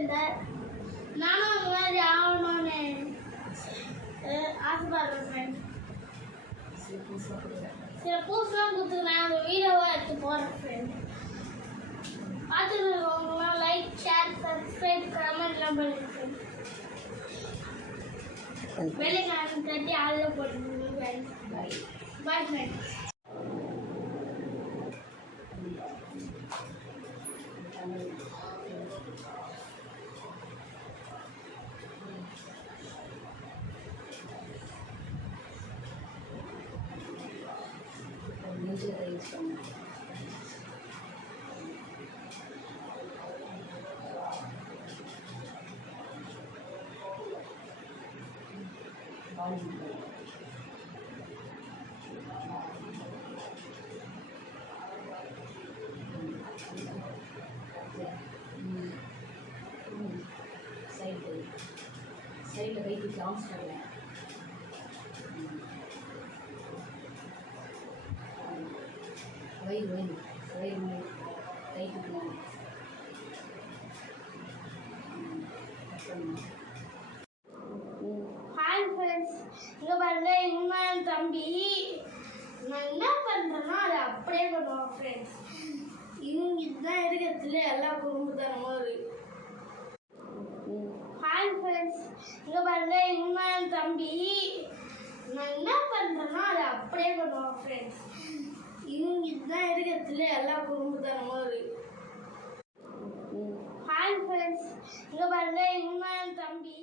இல்லை. நானும் அந்த மாதிரி ஆகணும்னு ஆசைப்படுறேன் ஃப்ரெண்ட்ஸ். சில பூஸ்லாம் கொடுத்துருக்கேன், அந்த வீடியோவை எடுத்து போடுறேன் ஃப்ரெண்ட்ஸ். பார்த்துருக்கவங்களாம் லைக், ஷேர், சப்ஸ்கிரைப், கமெண்ட்லாம் பண்ணுங்க ஃப்ரெண்ட்ஸ். வெள்ளைக்காரன் கட்டி ஆளில் போட்டுருங்க ஃப்ரெண்ட்ஸ். Bye friends. சைடில் வைத்து லாங் ஸ்டார்ட் வயிறு வயிறு வயிறு கைக்கு ஹாய் ஃப்ரெண்ட்ஸ், இங்கே பாருங்க, இவன் தம்பி நான் என்ன பண்ணுறேன்னா அதை அப்படியே பண்ணுவான் ஃப்ரெண்ட்ஸ். இவங்க இதுதான் இருக்கிறதுல எல்லா குடும்பத்தனமும் இருக்கு. ஹாய் ஃப்ரெண்ட்ஸ், இங்கே பாருங்க, இவன் தம்பி நான் என்ன பண்ணுறேன்னா அதை அப்படியே பண்ணுவான் ஃப்ரெண்ட்ஸ். இவங்க இதுதான் இருக்கிறதுல எல்லா குடும்பத்தனமும் இருக்கு. ஹாய் ஃப்ரெண்ட்ஸ், இங்கே பாருங்க, இவன் தம்பி